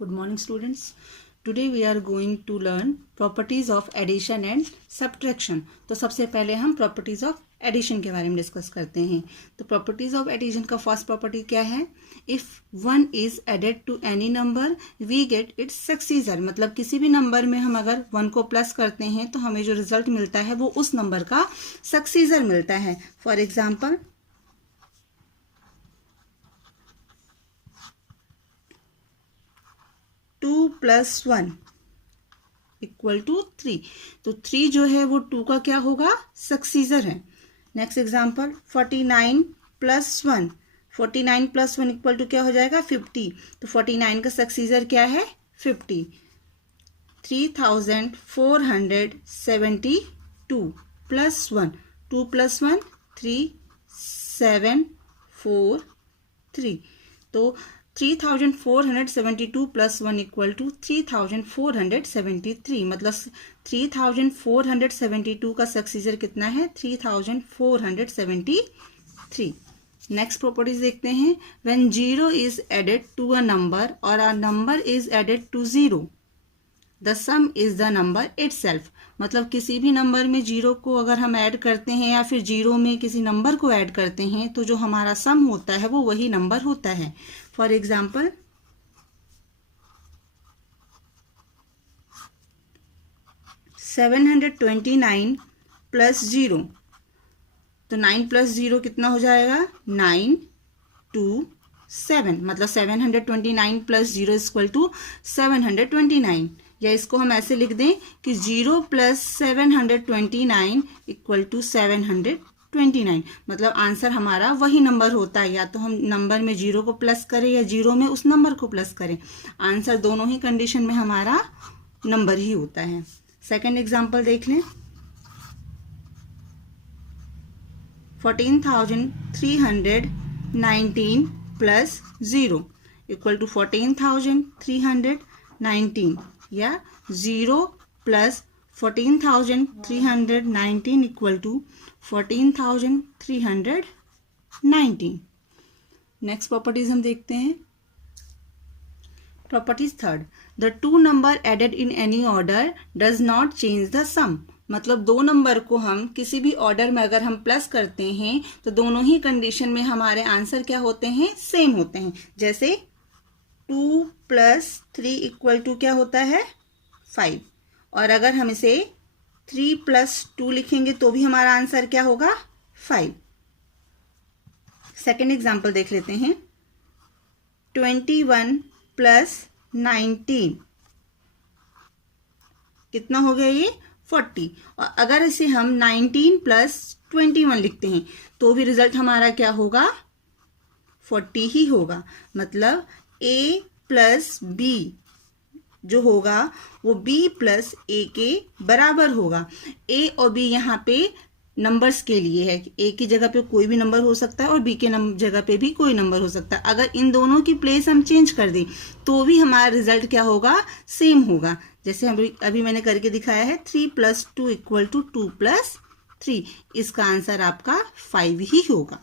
Good morning, students. Today we are going to learn properties of addition and subtraction. तो सबसे पहले हम properties of addition के बारे में डिस्कस करते हैं. तो properties of addition का फर्स्ट प्रॉपर्टी क्या है? If one is added to any number, we get its successor. मतलब किसी भी नंबर में हम अगर 1 को प्लस करते हैं तो हमें जो रिजल्ट मिलता है वो उस नंबर का सक्सीजर मिलता है. For example 2 + 1 = 3. तो 3 जो है वो 2 का क्या होगा? सक्सीजर है. Next example 49 + 1. 49 + 1 = क्या हो जाएगा? 50. तो 49 का सक्सीजर क्या है? 50. 3472 + 1. 2 + 1 3 7 4 3. तो 3472 + 1 = 3473. मतलब 3472 का सक्सीजर कितना है? 3473. नेक्स्ट प्रॉपर्टीज देखते हैं. When 0 is added to a number और a number is added to 0, the sum is the number itself. मतलब किसी भी नंबर में 0 को अगर हम ऐड करते हैं या फिर 0 में किसी नंबर को ऐड करते हैं तो जो हमारा सम होता है वो वही नंबर होता है. For example 729 + 0. तो 9 + 0 कितना हो जाएगा? 9 2 7. मतलब 729 + 0 = 729. या इसको हम ऐसे लिख दें कि 0 + 729 = 729. मतलब आंसर हमारा वही नंबर होता है. या तो हम नंबर में 0 को प्लस करें या 0 में उस नंबर को प्लस करें, आंसर दोनों ही कंडीशन में हमारा नंबर ही होता है. सेकंड एग्जांपल देख लें. 14,319 + 0 = 14,319. या 0 + 14,319 = 14,319. नेक्स्ट प्रॉपर्टीज हम देखते हैं. Properties third. The two number added in any order does not change the sum. मतलब दो नंबर को हम किसी भी ऑर्डर में अगर हम प्लस करते हैं तो दोनों ही कंडीशन में हमारे आंसर क्या होते हैं? सेम होते हैं. जैसे 2 + 3 = क्या होता है? 5. और अगर हम इसे 3 + 2 लिखेंगे तो भी हमारा आंसर क्या होगा? 5. सेकेंड एग्जाम्पल देख लेते हैं. 21 + 19 कितना हो गया? ये 40. और अगर इसे हम 19 + 21 लिखते हैं तो भी रिजल्ट हमारा क्या होगा? 40 ही होगा. मतलब A + B जो होगा वो B + A के बराबर होगा. A और B यहाँ पे नंबर्स के लिए है. A की जगह पे कोई भी नंबर हो सकता है और B के जगह पे भी कोई नंबर हो सकता है. अगर इन दोनों की प्लेस हम चेंज कर दें तो भी हमारा रिजल्ट क्या होगा? सेम होगा. जैसे अभी मैंने करके दिखाया है 3 + 2 = 2 + 3. इसका आंसर आपका 5 ही होगा.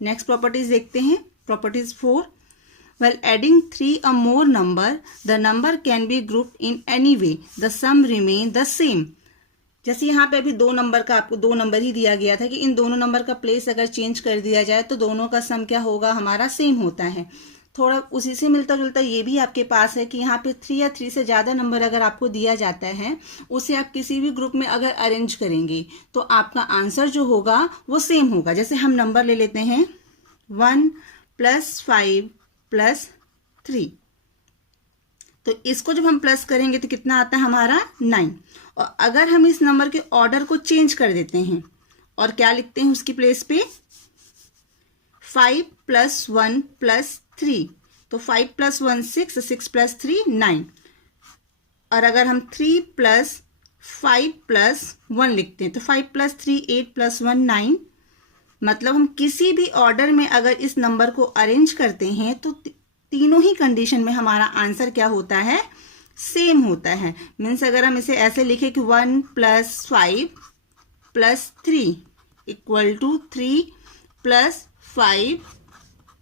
नेक्स्ट प्रॉपर्टीज देखते हैं. Properties 4. While adding 3 or more number, the number can be grouped in any way. The sum remain the same. जैसे यहाँ पे अभी 2 नंबर का आपको 2 नंबर ही दिया गया था कि इन दोनों नंबर का प्लेस अगर चेंज कर दिया जाए तो दोनों का सम क्या होगा? हमारा सेम होता है. थोड़ा उसी से मिलता जुलता ये भी आपके पास है कि यहाँ पे 3 या 3 से ज़्यादा नंबर अगर आपको दिया जाता है उसे आप किसी भी ग्रुप में अगर अरेंज करेंगे तो आपका आंसर जो होगा वो सेम होगा. जैसे हम नंबर ले लेते हैं 1 + 5 + 3. तो इसको जब हम प्लस करेंगे तो कितना आता है हमारा? 9. और अगर हम इस नंबर के ऑर्डर को चेंज कर देते हैं और क्या लिखते हैं उसकी प्लेस पे? 5 + 1 + 3. तो 5 + 1 6, 6 + 3 9. और अगर हम 3 + 5 + 1 लिखते हैं तो 5 + 3 8 + 1 9. मतलब हम किसी भी ऑर्डर में अगर इस नंबर को अरेंज करते हैं तो तीनों ही कंडीशन में हमारा आंसर क्या होता है? सेम होता है. मीन्स अगर हम इसे ऐसे लिखें कि 1 + 5 + 3 = 3 + 5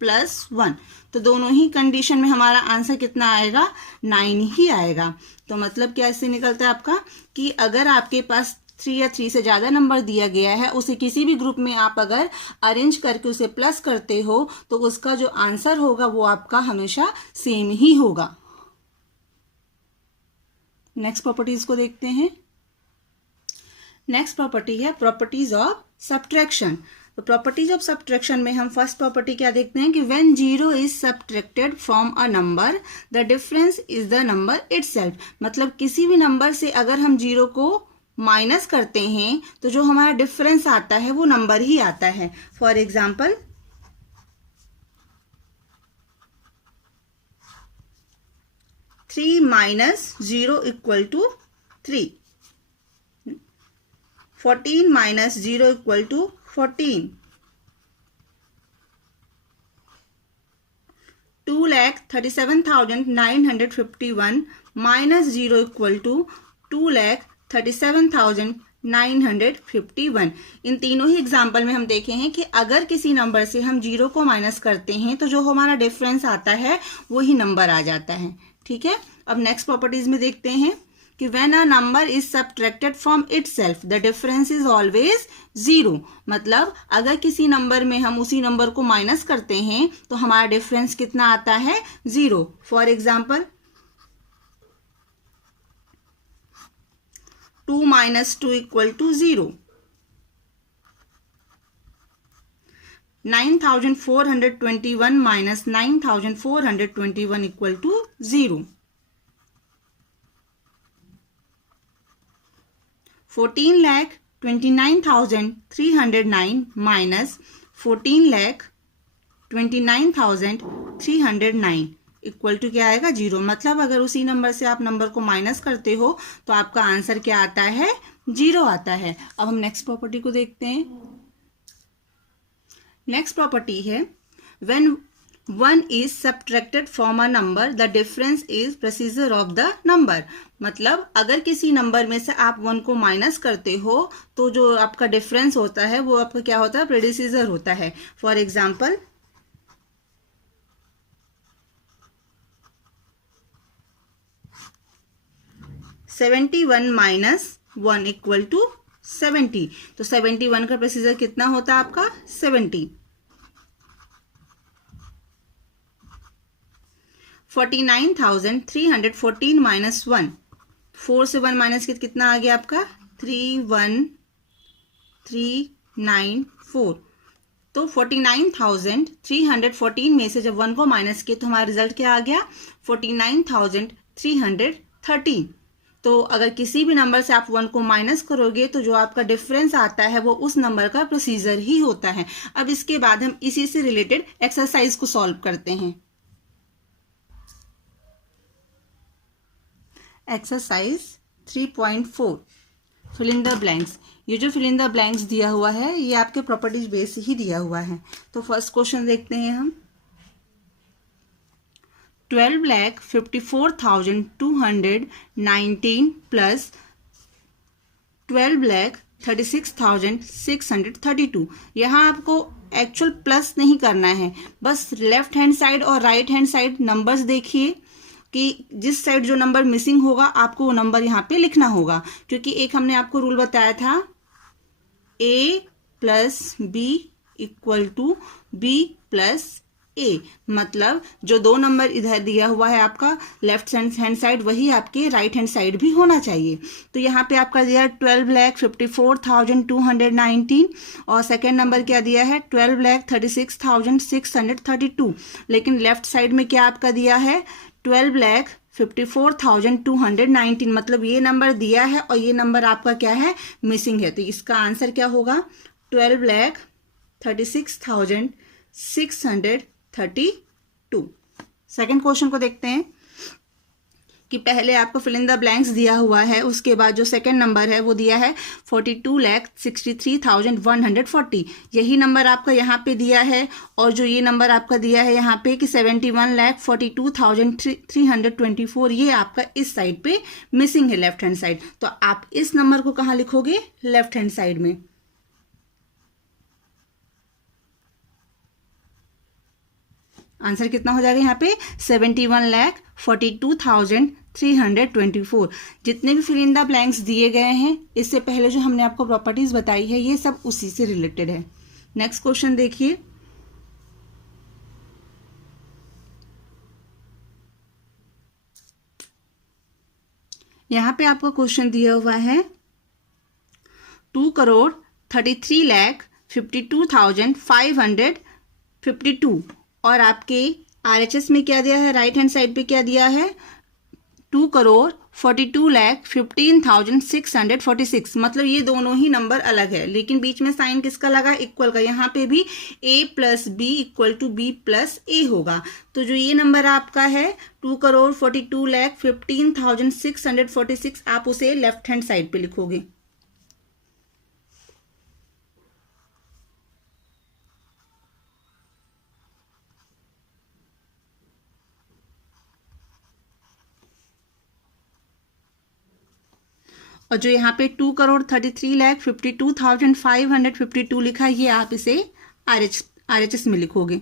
+1, तो दोनों ही कंडीशन में हमारा आंसर कितना आएगा, 9 ही आएगा। तो मतलब क्या इससे निकलता है आपका कि अगर आपके पास 3 या 3 से ज़्यादा नंबर दिया गया है, उसे किसी भी ग्रुप में आप अगर अरेंज करके उसे प्लस करते हो तो उसका जो आंसर होगा वो आपका हमेशा सेम ही होगा। नेक्स्ट प्रॉपर्टीज को देखते हैं। नेक्स्ट प्रॉपर्टी है प्रॉपर्टीज ऑफ सब्ट्रैक्शन। तो प्रॉपर्टीज ऑफ सब्ट्रैक्शन में हम फर्स्ट प्रॉपर्टी क्या देखते हैं कि when 0 is subtracted from a number the difference is the number itself. मतलब किसी भी नंबर से अगर हम 0 को माइनस करते हैं तो जो हमारा डिफरेंस आता है वो नंबर ही आता है। For example 3 minus 0 equal to 3. 14 minus 0 equal to 14. 2,37,951 minus 0 equal to 2,37,951. इन तीनों ही एग्जाम्पल में हम देखे हैं कि अगर किसी नंबर से हम 0 को माइनस करते हैं तो जो हमारा डिफरेंस आता है वही नंबर आ जाता है। ठीक है, अब नेक्स्ट प्रॉपर्टीज में देखते हैं कि when a number is subtracted from itself the difference is always 0। मतलब अगर किसी नंबर में हम उसी नंबर को माइनस करते हैं तो हमारा डिफरेंस कितना आता है, 0। For example 2 minus 2 equal to 0. 9,421 minus 9,421 equal to 0. 14,29,309 minus 14,29,309 equal to क्या आएगा, 0। मतलब अगर उसी नंबर से आप नंबर को माइनस करते हो तो आपका आंसर क्या आता है, 0 आता है। अब हम नेक्स्ट प्रॉपर्टी को देखते हैं। नेक्स्ट प्रॉपर्टी है when 1 is subtracted from a number the difference is predecessor of the number. मतलब अगर किसी नंबर में से आप 1 को माइनस करते हो तो जो आपका डिफरेंस होता है वो आपका क्या होता है, प्रेडिसीजर होता है। For example 71 minus 1 equal to 70। तो 71 का प्रेसीजर कितना होता है आपका, 70। 49,314 minus 1, 4 से 1 माइनस कितना आ गया आपका, 31394। तो 49,314 में से जब 1 को माइनस किए तो हमारा रिजल्ट क्या आ गया, 49,313। तो अगर किसी भी नंबर से आप 1 को माइनस करोगे तो जो आपका डिफरेंस आता है वो उस नंबर का प्रोसीजर ही होता है। अब इसके बाद हम इसी से रिलेटेड एक्सरसाइज को सॉल्व करते हैं। Exercise 3.4 fill in the blanks. ये जो फिल इन द ब्लैंक्स दिया हुआ है ये आपके प्रॉपर्टीज बेस ही दिया हुआ है। तो फर्स्ट क्वेश्चन देखते हैं हम। 12,54,219 प्लस 12,36,632। यहाँ आपको एक्चुअल प्लस नहीं करना है, बस लेफ्ट हैंड साइड और राइट हैंड साइड नंबर्स देखिए कि जिस साइड जो नंबर मिसिंग होगा आपको वो नंबर यहाँ पे लिखना होगा। क्योंकि एक हमने आपको रूल बताया था, a plus B equal to B plus A. मतलब जो 2 नंबर इधर दिया हुआ है आपका लेफ्ट हैंड साइड वही आपके राइट हैंड साइड भी होना चाहिए। तो यहाँ पे आपका दिया 12,54,219 और सेकेंड नंबर क्या दिया है, 12,36,632। लेकिन लेफ्ट साइड में क्या आपका दिया है, 12,54,219। मतलब ये नंबर दिया है और ये नंबर आपका क्या है, मिसिंग है। तो इसका आंसर क्या होगा, 12,36,632। सेकेंड क्वेश्चन को देखते हैं कि पहले आपको फिल इन द ब्लैंक्स दिया हुआ है, उसके बाद जो सेकंड नंबर है वो दिया है 42,63,140। यही नंबर आपका यहाँ पे दिया है और जो ये नंबर आपका दिया है यहाँ पे कि 71,42,324 ये आपका इस साइड पे मिसिंग है, लेफ्ट हैंड साइड। तो आप इस नंबर को कहाँ लिखोगे, लेफ्ट हैंड साइड में। आंसर कितना हो जाएगा यहाँ पे 71,42,324। जितने भी फिल इन द ब्लैंक्स दिए गए हैं इससे पहले जो हमने आपको प्रॉपर्टीज बताई है ये सब उसी से रिलेटेड है। नेक्स्ट क्वेश्चन देखिए, यहाँ पे आपका क्वेश्चन दिया हुआ है 2,33,52,552 और आपके RHS में क्या दिया है, राइट हैंड साइड पे क्या दिया है 2,42,15,646। मतलब ये दोनों ही नंबर अलग है, लेकिन बीच में साइन किसका लगा, इक्वल का। यहाँ पे भी a plus B equal to B plus A होगा। तो जो ये नंबर आपका है 2,42,15,646 आप उसे लेफ्ट हैंड साइड पे लिखोगे। और जो यहाँ पे 2,33,52,552 लिखा है ये आप इसे RHS में लिखोगे।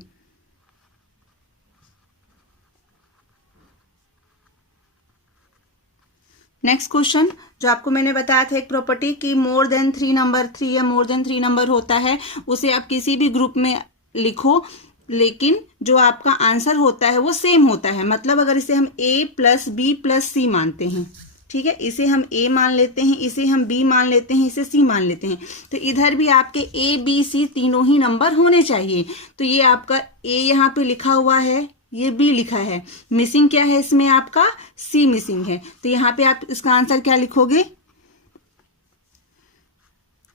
नेक्स्ट क्वेश्चन जो आपको मैंने बताया था एक प्रॉपर्टी कि मोर देन 3 नंबर 3 या मोर देन 3 नंबर होता है, उसे आप किसी भी ग्रुप में लिखो लेकिन जो आपका आंसर होता है वो सेम होता है। मतलब अगर इसे हम a प्लस बी प्लस सी मानते हैं, ठीक है, इसे हम a मान लेते हैं, इसे हम b मान लेते हैं, इसे c मान लेते हैं, तो इधर भी आपके a b c तीनों ही नंबर होने चाहिए। तो ये आपका a यहाँ पे लिखा हुआ है, ये b लिखा है, मिसिंग क्या है इसमें आपका c मिसिंग है। तो यहाँ पे आप इसका आंसर क्या लिखोगे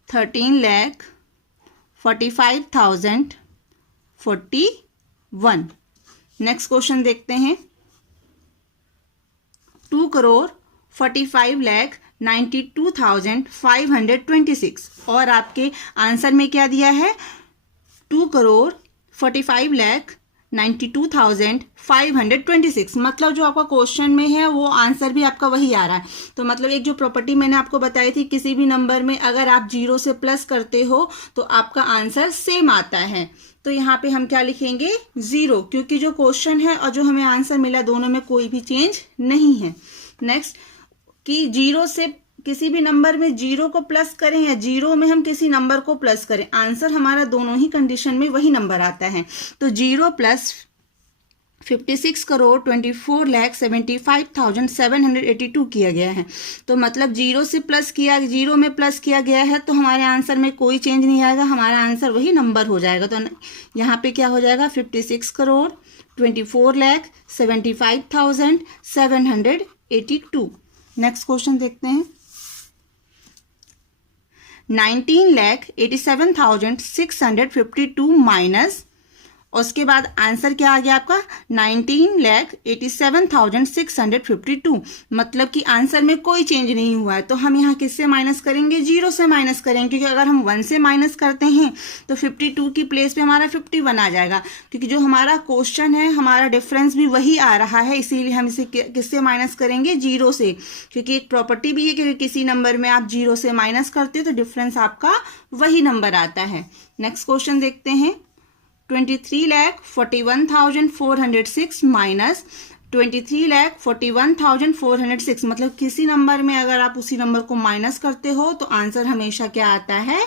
13,45,041। नेक्स्ट क्वेश्चन देखते हैं 2,45,92,526 और आपके आंसर में क्या दिया है 2,45,92,526। मतलब जो आपका क्वेश्चन में है वो आंसर भी आपका वही आ रहा है। तो मतलब एक जो प्रॉपर्टी मैंने आपको बताई थी किसी भी नंबर में अगर आप 0 से प्लस करते हो तो आपका आंसर सेम आता है। तो यहाँ पे हम क्या लिखेंगे 0, क्योंकि जो क्वेश्चन है और जो हमें आंसर मिला दोनों में कोई भी चेंज नहीं है। नेक्स्ट कि 0 से किसी भी नंबर में 0 को प्लस करें या 0 में हम किसी नंबर को प्लस करें, आंसर हमारा दोनों ही कंडीशन में वही नंबर आता है। तो 0 प्लस 56,24,75,782 किया गया है। तो मतलब 0 से प्लस किया, 0 में प्लस किया गया है तो हमारे आंसर में कोई चेंज नहीं आएगा, हमारा आंसर वही नंबर हो जाएगा। तो यहाँ पे क्या हो जाएगा 56,24,75,782। नेक्स्ट क्वेश्चन देखते हैं 19,87,652 माइनस, उसके बाद आंसर क्या आ गया आपका 19,87,652। मतलब कि आंसर में कोई चेंज नहीं हुआ है। तो हम यहाँ किससे माइनस करेंगे 0 से माइनस करेंगे, क्योंकि अगर हम 1 से माइनस करते हैं तो 52 की प्लेस पे हमारा 51 आ जाएगा, क्योंकि जो हमारा क्वेश्चन है हमारा डिफरेंस भी वही आ रहा है, इसीलिए हम इसे किससे माइनस करेंगे 0 से। क्योंकि एक प्रॉपर्टी भी है कि किसी नंबर में आप 0 से माइनस करते हो तो डिफरेंस आपका वही नंबर आता है। नेक्स्ट क्वेश्चन देखते हैं 23,41,406 माइनस 23,41,406। मतलब किसी नंबर में अगर आप उसी नंबर को माइनस करते हो तो आंसर हमेशा क्या आता है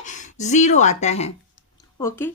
0 आता है। ओके।